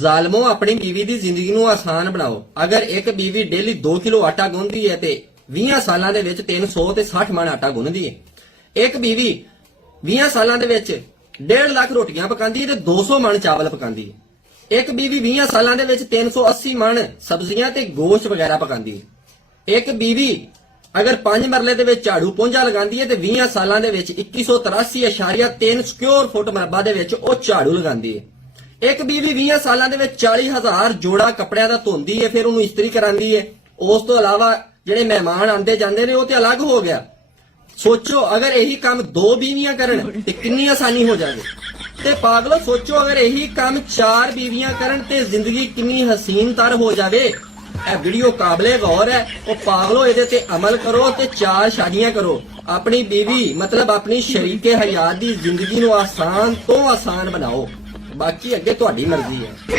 ਜ਼ਾਲਮੋ अपनी बीवी ਦੀ ਜ਼ਿੰਦਗੀ ਨੂੰ ਆਸਾਨ ਬਣਾਓ। ਅਗਰ ਇੱਕ बीवी ਡੇਲੀ 2 ਕਿਲੋ ਆਟਾ ਗੁੰਨਦੀ ਹੈ ਤੇ 20 ਸਾਲਾਂ ਦੇ ਵਿੱਚ 300 ਤੇ 60 ਮਣ ਆਟਾ ਗੁੰਨਦੀ ਹੈ। ਇੱਕ बीवी 20 ਸਾਲਾਂ ਦੇ ਵਿੱਚ 1.5 ਲੱਖ ਰੋਟੀਆਂ ਪਕਾਉਂਦੀ ਹੈ ਤੇ 200 ਮਣ ਚਾਵਲ ਪਕਾਉਂਦੀ ਹੈ। ਇੱਕ बीवी 20 ਸਾਲਾਂ ਦੇ ਵਿੱਚ 380 ਮਣ ਸਬਜ਼ੀਆਂ ਤੇ ਗੋਸ਼ਤ ਵਗੈਰਾ ਪਕਾਉਂਦੀ ਹੈ। ਇੱਕ बीवी ਅਗਰ 5 ਮਰਲੇ ਦੇ ਵਿੱਚ ਝਾੜੂ ਪੋਂਝਾ ਲਗਾਉਂਦੀ ਹੈ ਤੇ 20 ਸਾਲਾਂ ਦੇ ਵਿੱਚ 2183.3 ਸਕੁਅਰ ਫੁੱਟ ਮਰਬਾ ਦੇ ਵਿੱਚ ਉਹ ਝਾੜੂ ਲਗਾਉਂਦੀ ਹੈ। ਇੱਕ बीवी 20 ਸਾਲਾਂ ਦੇ ਵਿੱਚ 40,000 ਜੋੜਾ ਕੱਪੜਿਆਂ ਦਾ ਧੋਂਦੀ ਹੈ, ਫਿਰ ਉਹਨੂੰ ਇਸਤਰੀ ਕਰਾਂਦੀ ਹੈ। ਉਸ ਤੋਂ ਇਲਾਵਾ ਜਿਹੜੇ ਮਹਿਮਾਨ ਆਉਂਦੇ ਜਾਂਦੇ ਨੇ ਉਹ ਤੇ ਅਲੱਗ ਹੋ ਗਿਆ। ਸੋਚੋ ਅਗਰ ਇਹੀ ਕੰਮ 2 ਬੀਵੀਆਂ ਕਰਨ ਤੇ ਕਿੰਨੀ ਆਸਾਨੀ ਹੋ ਜਾਵੇ। ਤੇ ਪਾਗਲੋ ਸੋਚੋ ਅਗਰ ਇਹੀ ਕੰਮ 4 ਬੀਵੀਆਂ ਕਰਨ ਤੇ ਜ਼ਿੰਦਗੀ ਕਿੰਨੀ ਹਸੀਨ ਤਰ ਹੋ ਜਾਵੇ। ਇਹ ਵੀਡੀਓ ਕਾਬਲੇ ਗੌਰ ਹੈ। ਉਹ ਪਾਗਲੋ ਇਹਦੇ ਤੇ ਅਮਲ ਕਰੋ ਤੇ 4 ਸ਼ਾਦੀਆਂ ਕਰੋ। ਆਪਣੀ बीवी मतलब ਆਪਣੀ ਸ਼ਰੀਕੇ ਹਯਾਤ ਦੀ ਜ਼ਿੰਦਗੀ ਨੂੰ ਆਸਾਨ ਤੋਂ ਆਸਾਨ ਬਣਾਓ। ਬਾਕੀ ਅੱਗੇ ਤੁਹਾਡੀ ਮਰਜ਼ੀ ਹੈ।